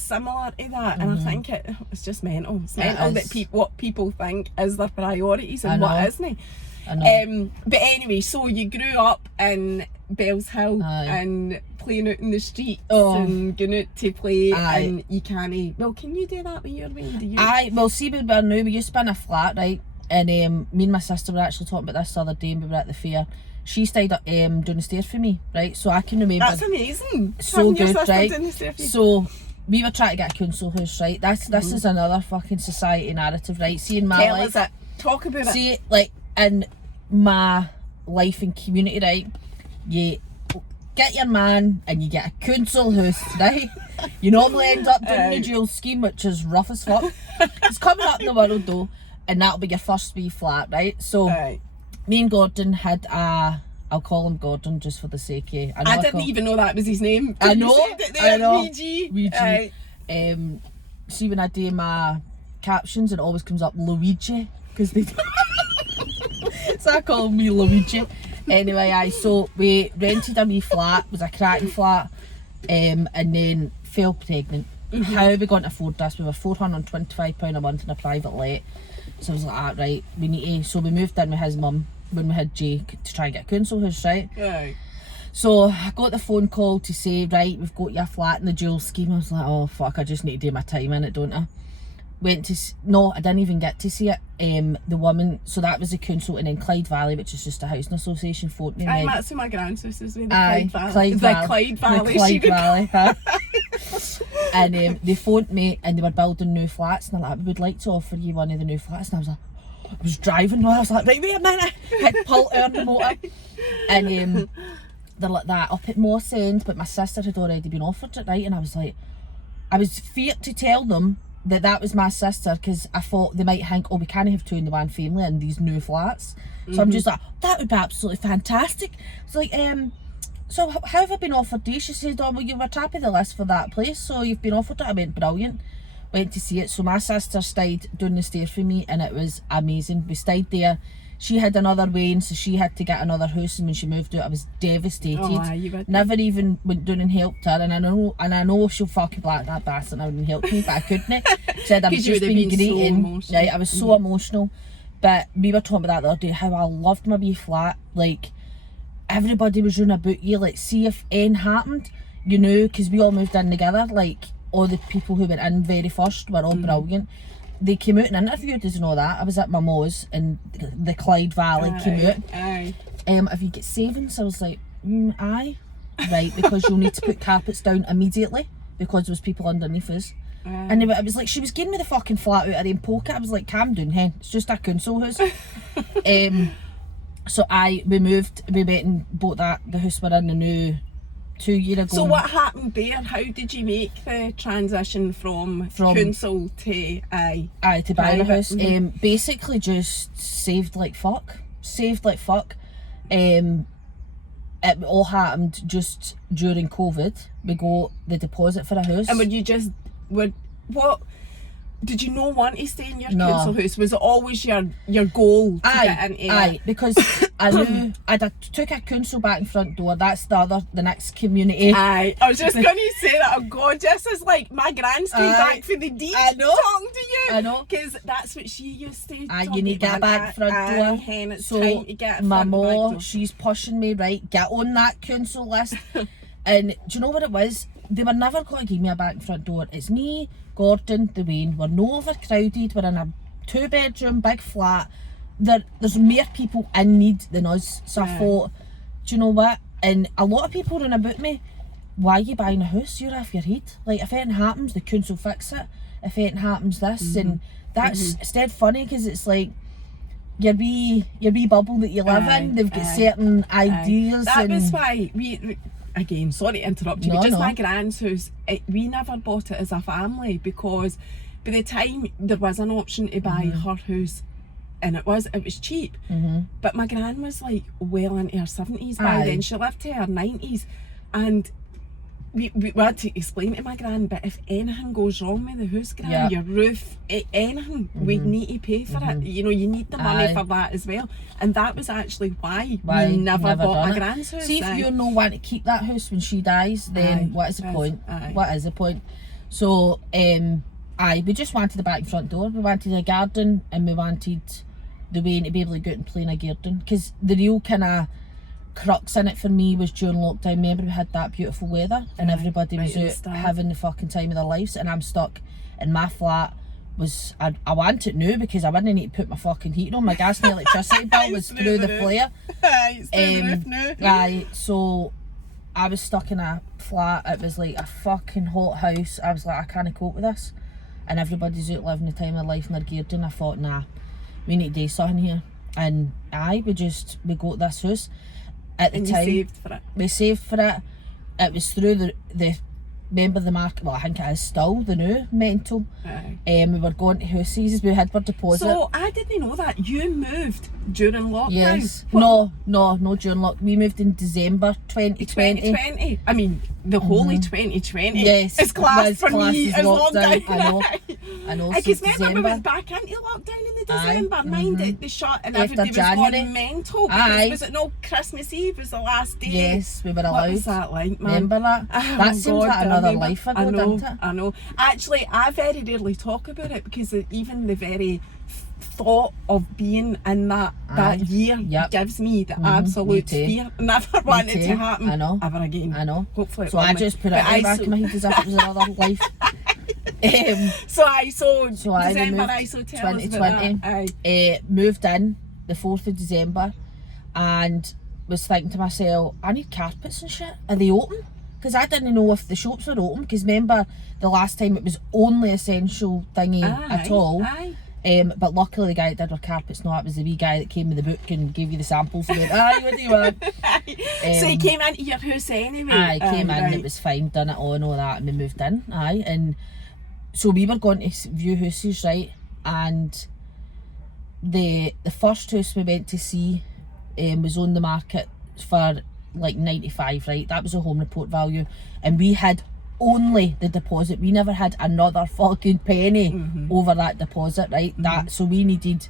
similar to that, and I think it's just mental. It's mental that what people think is their priorities and what isn't. But anyway, so you grew up in Bells Hill and playing out in the streets and going out to play, and you can't. Well, can you do that when you're wee? Do you? Well, see, we were now, we used to be in a flat, right? And me and my sister were actually talking about this the other day, and we were at the fair. She stayed up down the stairs for me, right? So I can remember. That's amazing. So good, right? Down the stairs for you. So we were trying to get a council house, right? This is another fucking society narrative, right? See, in my Tell life, us it. Talk about it. See, like in my life and community, right? You get your man and you get a council house, right? You normally end up doing the dual scheme, which is rough as fuck. It's coming up in the world though, and that'll be your first wee flat, right? So me and Gordon had I'll call him Gordon just for the sake of. I didn't even know that was his name. I know. Luigi. See, when I do my captions, it always comes up Luigi because they. So I call me Luigi. Anyway, so we rented a wee flat. It was a cracking flat, and then fell pregnant. how are we going to afford this? We were £425 a month in a private let. So I was like, right, we need to. So we moved in with his mum when we had Jake to try and get a council house, right? Aye. So I got the phone call to say, right, we've got you a flat in the dual scheme. I was like, oh fuck, I just need to do my time in it, don't I? No, I didn't even get to see it. The woman, so that was the council, and then Clyde Valley, which is just a housing association, phoned me. Aye, that's who my grandsister's with, the Aye, Clyde Valley. The Clyde Valley, huh? And they phoned me, and they were building new flats, and they're like, we would like to offer you one of the new flats. And I was like, I was driving, and I was like, right, wait a minute. I'd pulled out the motor. And they're like that, up at Moss End, but my sister had already been offered it, right? And I was like, I was feared to tell them that was my sister, because I thought they might think, oh, we can't have two in the one family in these new flats. So I'm just like, that would be absolutely fantastic. It's like, so how have I been offered these? She said, oh, well, you were top of the list for that place, so you've been offered it. I went, brilliant. Went to see it. So my sister stayed down the stair for me, and it was amazing. We stayed there. She had another wean, so she had to get another house, and when she moved out, I was devastated. Oh, you would. Never even went down and helped her, and I know she'll fucking black that bastard and help me, but I couldn't. Said I was just being greeting. So right, I was so emotional. But we were talking about that the other day, how I loved my wee flat. Like, everybody was running about you, like, see if anything happened, you know, because we all moved in together. Like, all the people who went in very first were all brilliant. They came out and interviewed us and all that. I was at my Mo's, and the Clyde Valley came out. Aye. If you get savings, I was like, aye. Right, because you'll need to put carpets down immediately, because there was people underneath us. And it was like, she was giving me the fucking flat out of the pocket. I was like, calm down, hen. It's just a council house. So we moved, we went and bought the house we're in the new 2 years ago. So what happened there? How did you make the transition from council to to buy the house? Basically just saved like fuck. It all happened just during COVID. We got the deposit for a house. And what did you not want to stay in your council house? Was it always your goal to get into it? Because I knew I took a council back in front door. That's the next community. Aye, I was just going to say that. Oh God, just as like my grand's came back for the deed. I know. Talking to you. I know. Because that's what she used to. You need to get back front door. Hen, it's so time to get my front mom, door. she's pushing me, right, get on that council list. And do you know what it was? They were never going to give me a back front door. It's me, Gordon, the Wayne. We're no overcrowded. We're in a 2-bedroom big flat. There's more people in need than us. So I thought, do you know what? And a lot of people run about me, why are you buying a house? You're off your head. Like, if anything happens, the council fix it. If anything happens, this. And that's it's dead funny, because it's like your wee bubble that you live in. They've got certain ideas. That was why we again, sorry to interrupt you, but just my grand's house, we never bought it as a family, because by the time there was an option to buy her house, and it was cheap, but my gran was like well into her 70s by then. She lived to her 90s, and we had to explain to my gran, but if anything goes wrong with the house, gran, your roof, anything, we need to pay for it. You know, you need the money for that as well. And that was actually why we never bought my gran's house. See, if you no want to keep that house when she dies, then what is the point? What is the point? So, we just wanted the back front door. We wanted a garden, and we wanted the way to be able to go out and play in a garden. Because the real kind of crux in it for me was during lockdown. Remember, we had that beautiful weather, and everybody was out having the fucking time of their lives, and I'm stuck in my flat. I want it now, because I wouldn't need to put my fucking heating on. My gas and electricity bill was through the flare. It's through the roof now. So I was stuck in a flat. It was like a fucking hot house. I was like, I can't cope with this. And everybody's out living the time of their life in their garden. I thought, nah, we need to do something here. And we got this house. At the time, we saved for it. It was through the member of the market. Well, I think it is still the new mental. We were going to houses. We had our deposit. So I didn't know that you moved during lockdown. Yes. No, during lockdown. We moved in December 2020. 2020. I mean, the holy 2020. Yes. It's classed for me as lockdown. I know. I know, Because since remember we December. went back into lockdown in the Aye, December. Mind it, they shut and After everybody was January. going mental. Because Aye. was it no Christmas Eve was the last day? Yes, we were What allowed. was that like, man? Remember that? Oh, That seems God, like I another remember. life ago, I know, doesn't it? I know. Actually, I very rarely talk about it because even the very thought of being in that year gives me the absolute me too. fear. Never want it too. to happen I know. ever again. I know. Hopefully it So I won't. just put it But in the back of my head as if it was another life. So December, tell us about 2020. that. Aye. Moved in the 4th of December and was thinking to myself, I need carpets and shit. Are they open? Because I didn't know if the shops were open. Because remember, the last time it was only essential thingy at all. Aye. But luckily the guy that did our carpets, no, it was the wee guy that came with the book and gave you the samples and went, aye, what do you want? So he came into your house anyway? Aye, came in, right. it was fine, done it all and all that, and we moved in, aye. And so we were going to view houses, right? And the first house we went to see was on the market for like 95, right? That was a home report value. And we had only the deposit. We never had another fucking penny over that deposit, right? So we needed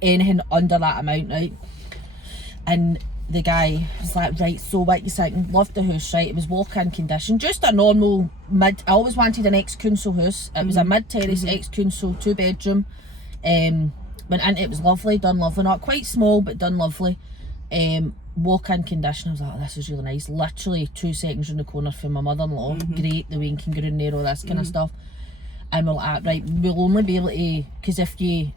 anything under that amount, right? And the guy was like, right, so what you think? Loved the house, right? It was walk-in condition, just a normal I always wanted an ex-council house. It was a mid-terrace ex-council, 2-bedroom. Went into it, was lovely, done lovely, not quite small but done lovely. Walk-in condition, I was like, oh, this is really nice. Literally 2 seconds round the corner from my mother-in-law. Great, the Wayne can go in there, all this kind of stuff. And we're like, right, we'll only be able to, because if you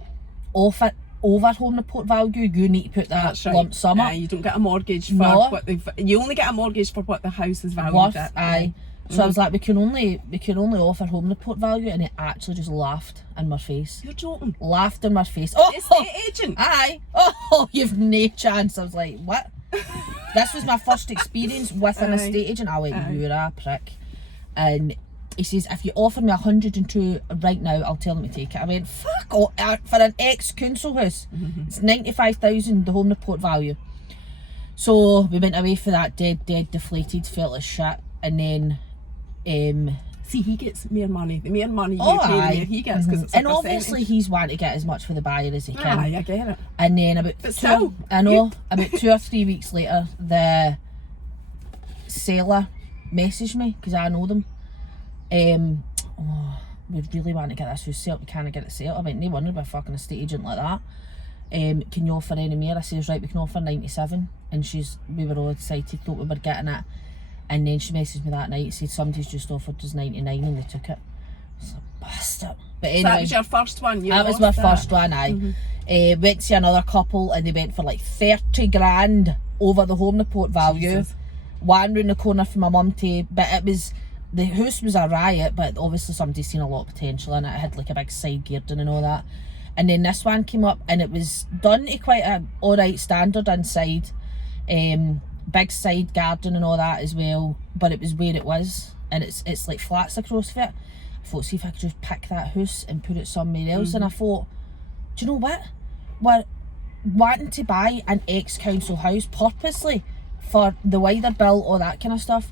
offer over home report value, you need to put that lump sum up. Aye, you don't get a mortgage for what you only get a mortgage for what the house is valued at. Aye. So I was like, we can only offer home report value, and it actually just laughed in my face. You're joking. Laughed in my face. Oh, estate agent. Aye. Oh, you've no chance. I was like, what? This was my first experience with an estate agent. I went, you're a prick. And he says, if you offer me 102 right now, I'll tell them to take it. I went, fuck off, for an ex-council house. It's 95,000, the home report value. So we went away for that, dead, deflated, felt like shit. And then see, he gets more money. The more money you pay, he gets. Cause it's and obviously he's wanting to get as much for the buyer as he can. Aye, I get it. And then about 2 or 3 weeks later, the seller messaged me, because I know them. We really want to get this house sold, we can't get it sold. I went, no wonder we're a fucking estate agent like that. Can you offer any more? I says, right, we can offer 97. And we were all excited, thought we were getting it. And then she messaged me that night, said somebody's just offered us 99 and they took it. I was like, bastard. But anyway, so that was your first one? That was my first one, aye. Went to see another couple and they went for like 30 grand over the home report value. Jesus. One round the corner for my mum to, but the house was a riot, but obviously somebody's seen a lot of potential in it. It had like a big side garden and all that. And then this one came up and it was done to quite a alright standard inside. Big side garden and all that as well, but it was where it was, and it's like flats across it. I thought, see if I could just pick that house and put it somewhere else. And I thought, do you know what? We're wanting to buy an ex-council house purposely for the wider bill, all that kind of stuff.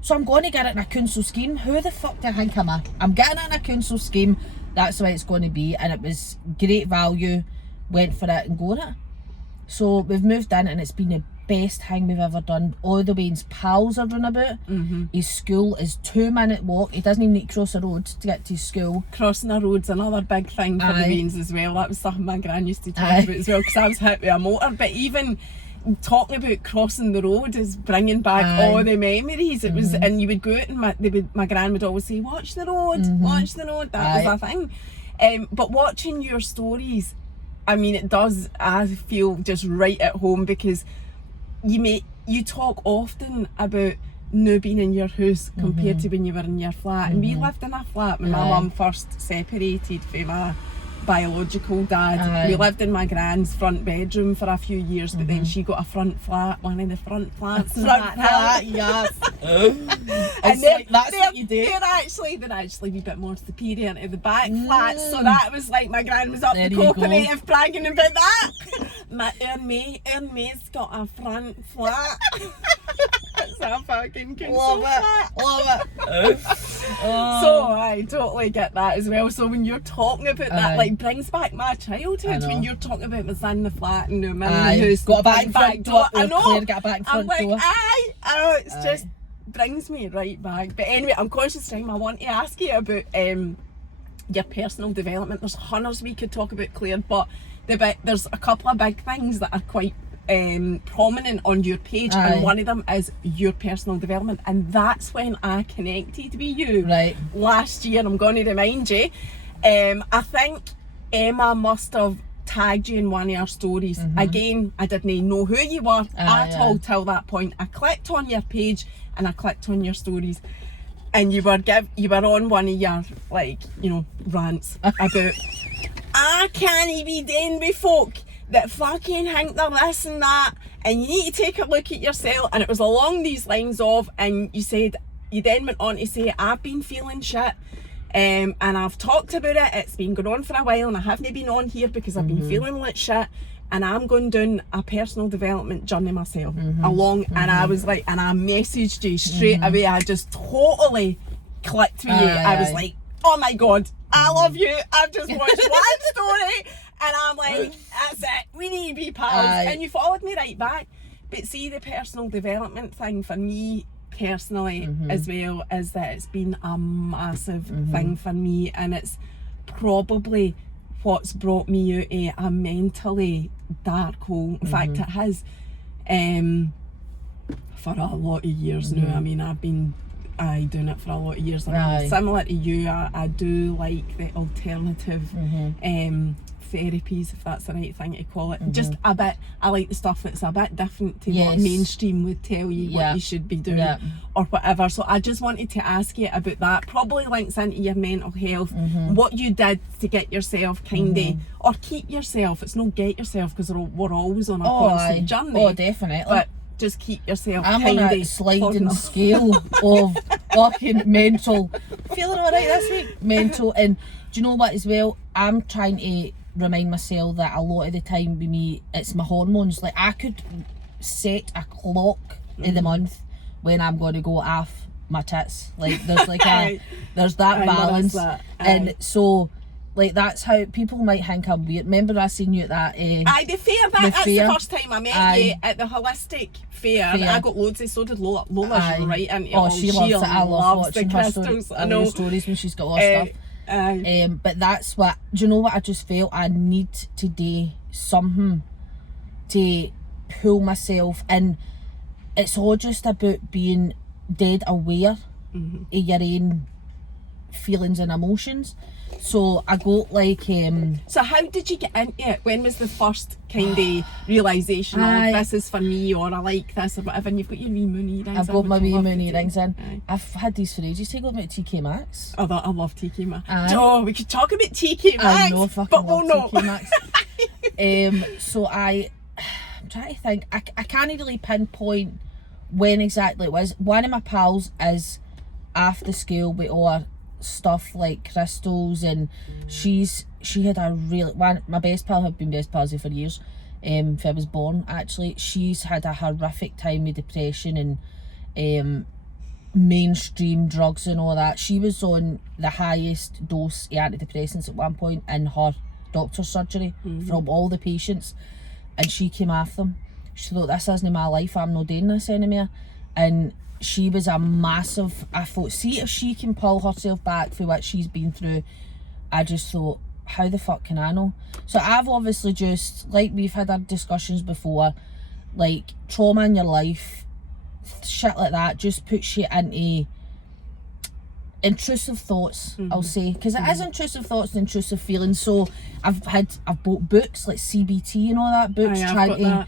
So I'm going to get it in a council scheme. Who the fuck do I think I'm at? I'm getting it in a council scheme. That's the way it's going to be, and it was great value. Went for it and going it. So we've moved in and it's been the best thing we've ever done. All the Wayne's pals are run about. His school is 2-minute walk. He doesn't even need to cross a road to get to his school. Crossing a road's another big thing for the Waynes as well. That was something my gran used to talk about as well, because I was hit with a motor. But even talking about crossing the road is bringing back all the memories. It was, and you would go out and my gran would always say, watch the road, watch the road. That was a thing. But watching your stories, I mean, it does, I feel, just right at home, because you talk often about now being in your house compared to when you were in your flat. And we lived in a flat when my mum first separated from my biological dad. We lived in my gran's front bedroom for a few years, but then she got a front flat, one of the front flats. Yes. And that's what you do. They're actually a wee bit more superior to the back flats, so that was like my gran was up the cooperative bragging about that. Our mate's got a front flat. It's a fucking council flat. Love it. So I totally get that as well. So when you're talking about that, like, brings back my childhood. When you're talking about my son in the flat and the man in the house, got a back front door. I know. Claire got a back front I'm like, door. it's just brings me right back. But anyway, I'm conscious time. I want to ask you about your personal development. There's hundreds we could talk about, Claire, but there's a couple of big things that are quite prominent on your page, and one of them is your personal development, and that's when I connected with you last year. I'm going to remind you, I think Emma must have tagged you in one of her stories. Again, I didn't know who you were at all till that point. I clicked on your page and I clicked on your stories, and you were on one of your, like, you know, rants about I can't be dealing with folk that fucking think they're this and that, and you need to take a look at yourself. And it was along these lines of, and you then went on to say, I've been feeling shit, and I've talked about it, it's been going on for a while, and I haven't been on here because I've been feeling like shit, and I'm going down a personal development journey myself along. And I was like, and I messaged you straight away. I just totally clicked with you. I was like, oh my god, I love you. I've just watched one story and I'm like, that's it, we need to be pals. And you followed me right back. But see, the personal development thing for me personally as well is that it's been a massive thing for me, and it's probably what's brought me out of a mentally dark hole. In fact, it has for a lot of years now. I mean, I've been doing it for a lot of years. Similar to you, I do like the alternative therapies, if that's the right thing to call it. Just a bit, I like the stuff that's a bit different to what mainstream would tell you what you should be doing or whatever. So I just wanted to ask you about that. Probably links into your mental health, what you did to get yourself kind of, or keep yourself, it's not get yourself, because we're always on a constant journey. Oh, definitely. But just keep yourself I'm on a sliding scale of fucking mental. Feeling alright this week? Mental. And do you know what as well? I'm trying to remind myself that a lot of the time with me, it's my hormones. Like, I could set a clock in the month when I'm going to go off my tits. Like, there's like there's that balance. And so, like, that's how people might think I'm weird. Remember I seen you at that the fair, that's the first time I met you at the holistic fair. I got loads of, so did Lola. Lola's right into it. Oh, she loves it. I love watching the crystals. I know stories when she's got all stuff. But that's what, do you know what I just felt? I need to do something to pull myself in. It's all just about being dead aware of your own feelings and emotions. So I got like so how did you get into it? When was the first kind of realisation of this is for me, or I like this, or whatever? And you've got your wee moon earrings. I've got my wee moon earrings in. I've had these for ages. Take a look at TK Maxx. Oh, I love TK Maxx. Oh, we could talk about TK Maxx. I know, but we'll not. TK Maxx. So I'm trying to think. I can't really pinpoint when exactly it was. One of my pals is after school with all stuff like crystals, and she had a really my best pal had been best pals for years, if I was born actually. She's had a horrific time with depression and mainstream drugs and all that. She was on the highest dose of antidepressants at one point in her doctor's surgery from all the patients, and she came off them. She thought, this isn't my life, I'm not doing this anymore. And she was a massive, I thought, see if she can pull herself back for what she's been through. I just thought, how the fuck can I know? So I've obviously just, like we've had our discussions before, like trauma in your life, shit like that, just puts you into intrusive thoughts, I'll say, because it is intrusive thoughts and intrusive feelings. So I've bought books like CBT and all that, books trying to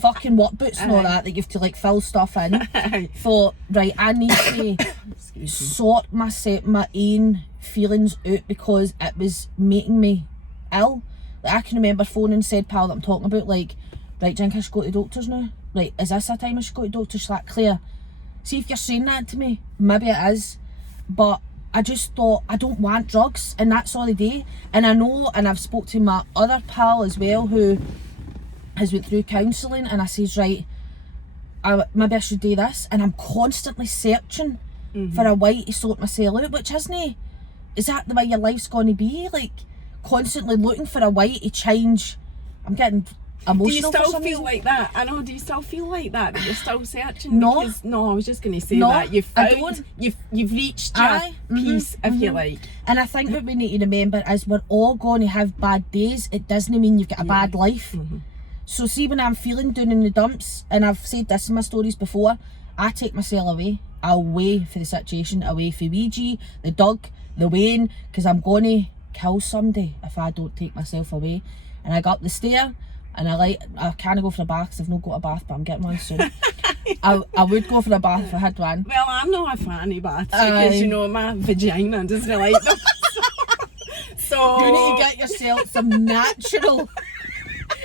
fucking workbooks and all that you have to like fill stuff in. Thought, right, I need to sort my own feelings out, because it was making me ill. Like, I can remember phoning said pal that I'm talking about, like, right, do you think I should go to doctors now? Like, is this a time I should go to doctors? She's like, Claire, see if you're saying that to me, maybe it is, but I just thought, I don't want drugs, and that's all they do. And I know, and I've spoke to my other pal as well who has went through counselling, and I says, right, maybe I should do this, and I'm constantly searching for a while to sort myself out, which is that the way your life's going to be? Like, constantly looking for a way to change. I'm getting emotional. Do you for still some feel reason. like that? I know. Do you still feel like that? That you're still searching? No. Because, no, I was just going to say No, that you've I found, don't. you've reached your Aye. peace, if you like. And I think what we need to remember is we're all going to have bad days. It doesn't mean you've got a bad life. So see, when I'm feeling down in the dumps, and I've said this in my stories before, I take myself away for the situation, away for Ouija, the dog, the Wayne, because I'm going to kill somebody if I don't take myself away. And I go up the stair, and I can't go for a bath because I've not got a bath, but I'm getting one soon. I would go for a bath if I had one. Well, I'm not a fan of baths because, you know, my vagina doesn't like them. So You need to get yourself some natural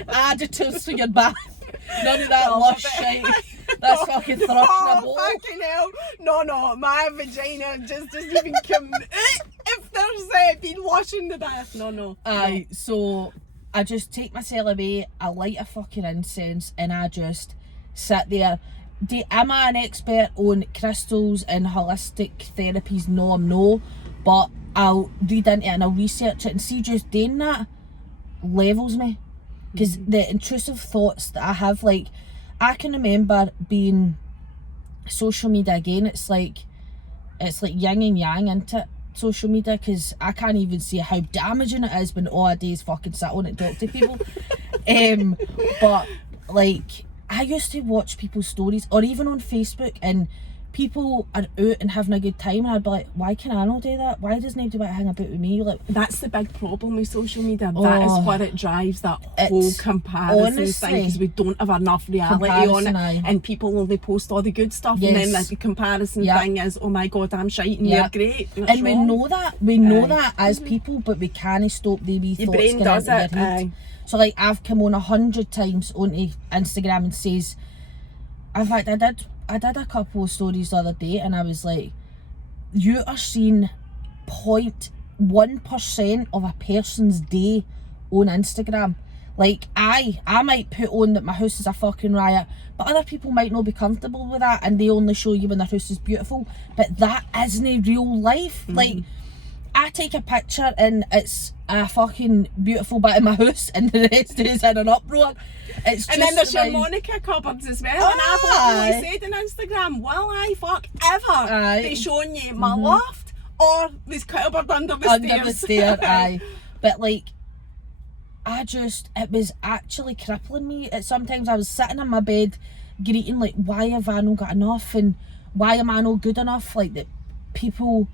additives for your bath. None of that lush shite. That's fucking thrush in a bowl. Fucking hell. No, my vagina just doesn't even come if there's been washing the bath. No. Aye, so I just take myself away, I light a fucking incense, and I just sit there. Am I an expert on crystals and holistic therapies? No, I'm no. But I'll read into it and I'll research it, and see, just doing that levels me. Because the intrusive thoughts that I have, like, I can remember being social media again, it's like yin and yang, isn't it? Social media, because I can't even see how damaging it is when all I do is fucking sit on it and talk to people. But like, I used to watch people's stories, or even on Facebook, and people are out and having a good time, and I'd be like, why can I not do that? Why doesn't anybody want to hang about with me? Like, that's the big problem with social media. That is what it drives, that whole comparison honestly, thing, because we don't have enough reality on it, and people only post all the good stuff, and then the comparison thing is, oh my god, I'm shite and you're great. What's and wrong? we know that as people, but we can't stop the wee Your thoughts brain going does into it. your head. So like, I've come on 100 times onto Instagram and says, in fact, I did a couple of stories the other day, and I was like, you are seeing 0.1% of a person's day on Instagram. Like, I might put on that my house is a fucking riot, but other people might not be comfortable with that, and they only show you when their house is beautiful. But that isn't real life. Like, I take a picture and it's a fucking beautiful bit of my house, and the rest is in an uproar. It's and just then there's your like, Monica cupboards as well. And I've always said on Instagram, will I fuck ever be showing you my loft or this cupboard under the stairs? Aye. But like, it was actually crippling me. Sometimes I was sitting in my bed greeting, like, why have I not got enough, and why am I not good enough? Like, that people,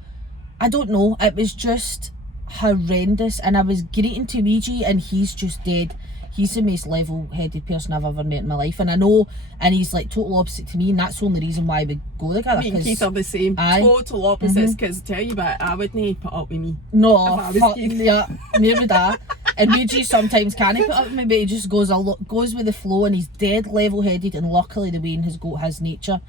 I don't know, it was just horrendous. And I was greeting to Ouija, and he's just dead. He's the most level-headed person I've ever met in my life, and I know, and he's like total opposite to me, and that's the only reason why we go together. Me and Keith are the same, total opposites, because tell you what, I wouldn't put up with me. No, fuck, yeah, near with that. And Ouija sometimes can't put up with me, but he just goes with the flow, and he's dead level-headed, and luckily the Wayne has got his nature.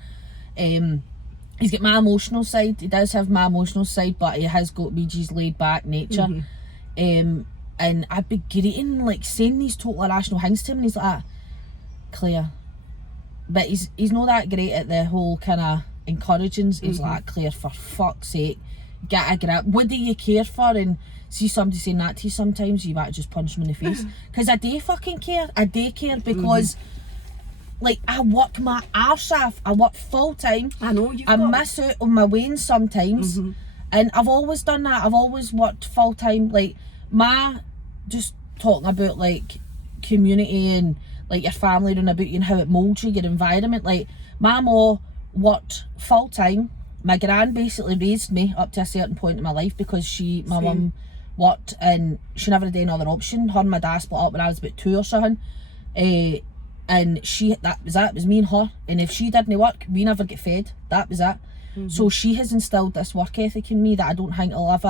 He's got my emotional side, he does have my emotional side, but he has got Ouija's laid-back nature. And I'd be greeting, like, saying these total irrational things to him, and he's like, Claire. But he's not that great at the whole kind of encouraging. He's like, Claire, for fuck's sake, get a grip. What do you care for? And see somebody saying that to you sometimes, you might just punch them in the face. Because I do fucking care. I do care, because like, I work my arse off. I work full time. I know you. I miss out on my Wayne sometimes. And I've always done that. I've always worked full time. Like, just talking about like community and like your family and about you and how it moulds you, your environment. Like, my mum worked full time. My gran basically raised me up to a certain point in my life, because my mum worked and she never had any other option. Her and my dad split up when I was about 2 or something. And that was it. It was me and her. And if she didn't work, we never get fed. That was it. So she has instilled this work ethic in me that I don't think I'll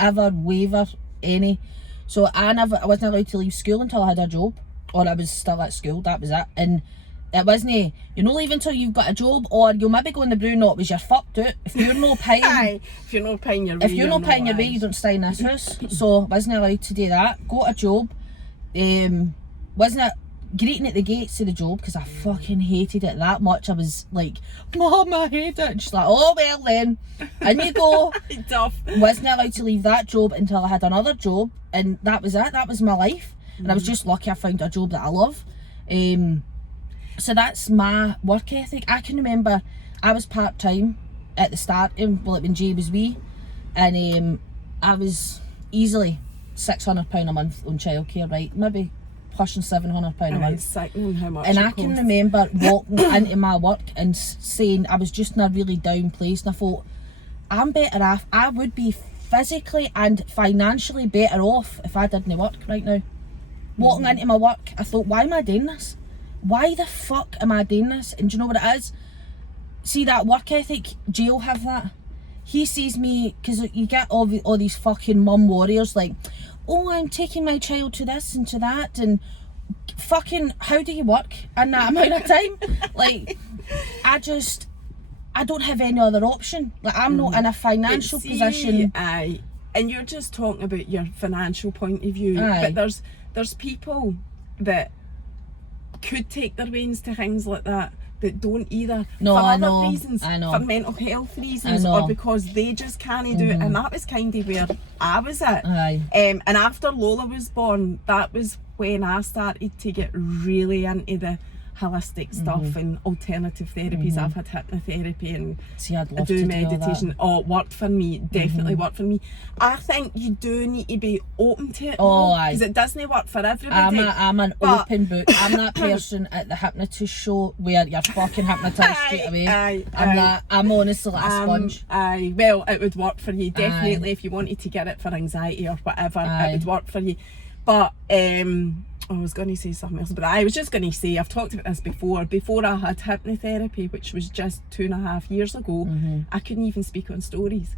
ever waver any. So I wasn't allowed to leave school until I had a job, or I was still at school. That was it. And it wasn't, you're not leaving until you've got a job, or you'll maybe go in the brew notes, you're fucked out. If you're not paying if you're not paying your way, you don't stay in this house. So I wasn't allowed to do that. Got a job. Wasn't it greeting at the gates of the job, because I fucking hated it that much. I was like, Mum, I hate it. And she's like, oh well then, in you go. Tough. Wasn't allowed to leave that job until I had another job, and that was it. That was my life. And I was just lucky I found a job that I love. So that's my work ethic. I can remember I was part-time at the start, when Jay was wee, and I was easily £600 a month on childcare, right? Maybe pushing £700 a month. It's sickening how much And it I can costs. remember walking into my work and saying, I was just in a really down place, and I thought, I'm better off, I would be physically and financially better off if I didn't work right now. Walking into my work, I thought, why am I doing this? Why the fuck am I doing this? And do you know what it is? See, that work ethic, Jay will have that. He sees me, because you get all these fucking mum warriors like, oh, I'm taking my child to this and to that, and fucking, how do you work in that amount of time? Like, I don't have any other option. Like, I'm not in a financial position. Aye, and you're just talking about your financial point of view, Aye. but there's people that could take their wains to things like that, that don't either. No, for I other know, reasons, I know. for mental health reasons, I know. or because they just can't do it. And that was kind of where I was at. Aye. And after Lola was born, that was when I started to get really into the holistic stuff and alternative therapies. I've had hypnotherapy and See, I'd I love do to do all that. meditation. Oh, it worked for me. Definitely worked for me. I think you do need to be open to it. Oh, aye. Because it doesn't work for everybody. I'm an But- open book. I'm that person at the hypnotist show where you're fucking hypnotised straight away. I'm honestly like a sponge. Aye, well, it would work for you. Definitely, if you wanted to get it for anxiety or whatever, it would work for you. But I was going to say something else, but I was just going to say, I've talked about this before I had hypnotherapy, which was just 2.5 years ago, I couldn't even speak on stories.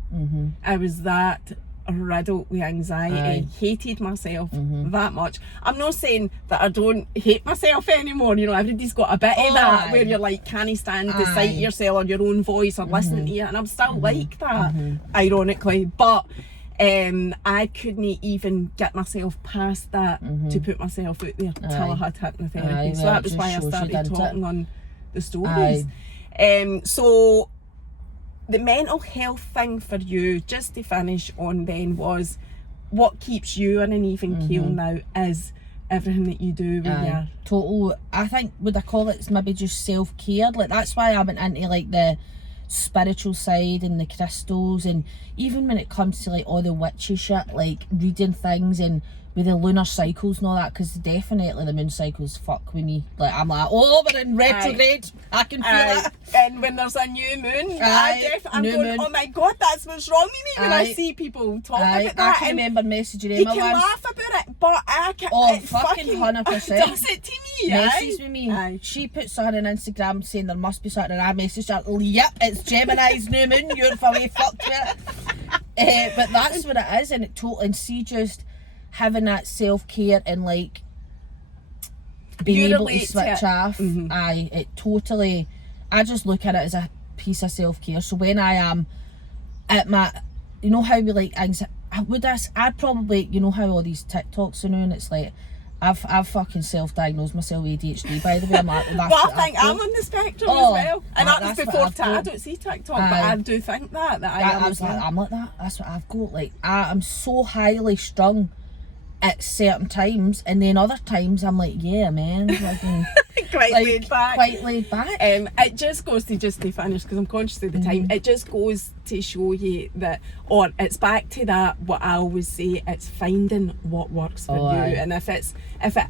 I was that riddled with anxiety, hated myself that much. I'm not saying that I don't hate myself anymore, you know, everybody's got a bit of that, where you're like, can you stand the sight of yourself or your own voice or listening to it, and I'm still like that, ironically, but I couldn't even get myself past that to put myself out there till I had hypnotherapy. So that was why I started talking on the stories. So the mental health thing for you, just to finish on then, was what keeps you on an even keel now is everything that you do with your... Total, I think, would I call it maybe just self-care? Like, that's why I went into like the spiritual side and the crystals, and even when it comes to like all the witchy shit, like reading things and with the lunar cycles and all that, because definitely the moon cycles fuck with me. Like, I'm like, oh, we're in retrograde. I can feel it. And when there's a new moon, I'm new going, moon. oh my god, that's what's wrong with me when I see people talk about that. I can remember messaging you Emma can once. laugh about it, but I can't. Oh, it fucking 100%. does it to me. Messes with me. Aye. She put something on Instagram saying there must be something, and I messaged her, yep, it's Gemini's new moon, you're fully fucked with it. But that's what it is, and it totally, and see, just having that self-care and like being able to switch off, it totally, I just look at it as a piece of self-care. So when I am at my, you know how we like, I'd probably, you know how all these TikToks are now, and it's like, I've fucking self-diagnosed myself with ADHD, by the way. I'm like, well, I think I'm on the spectrum as well. And that was before I don't see TikTok, but I do think that I am as well. I'm like that. That's what I've got. Like, I am so highly strung at certain times, and then other times I'm like, yeah, man, quite laid back. Quite laid back. It just goes to, just to finish, because I'm conscious of the time, it just goes to show you that, or it's back to that, what I always say, it's finding what works for you. And if it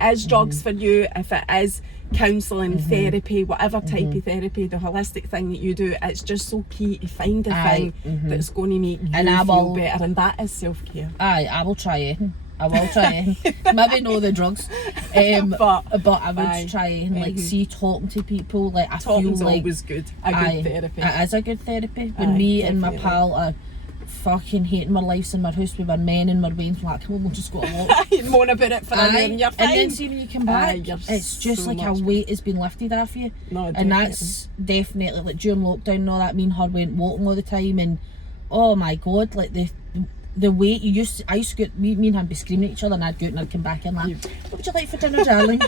is drugs for you, if it is counselling, therapy, whatever type of therapy, the holistic thing that you do, it's just so key to find the thing that's going to make you feel better, and that is self-care. I will try it. I will try it. Maybe know the drugs, but I would try and like see talking to people. Like, I Talking's feel like always good. A good therapy. It is a good therapy. When me and my pal are fucking hating our lives in our house with our men and our veins, we're like, come on, we'll just go to walk. Moan about it for a year and you're fine. And then see when you come back, it's just so like a weight has been lifted off you. No, and that's definitely, like, during lockdown and all that, me and her went walking all the time, and oh my god, like the weight I used to get, me and him be screaming at each other, and I'd go out and I'd come back and laugh. What would you like for dinner, darling?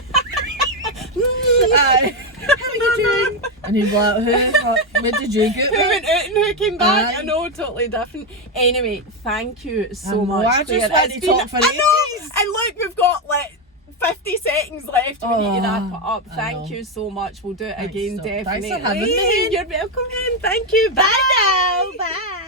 Aye. How are you doing? And he'd be like, where did you go? Who went out and who came back? Aye. I know, totally different. Anyway, thank you so know, much. I just Claire. wanted to It's been- talk for I know, ages. and look, we've got like 50 seconds left. We need to wrap it up. I Thank know. you so much. We'll do it Thanks, again, so- thanks definitely. for having me. You're welcome, hen. Thank you. Bye now. Bye.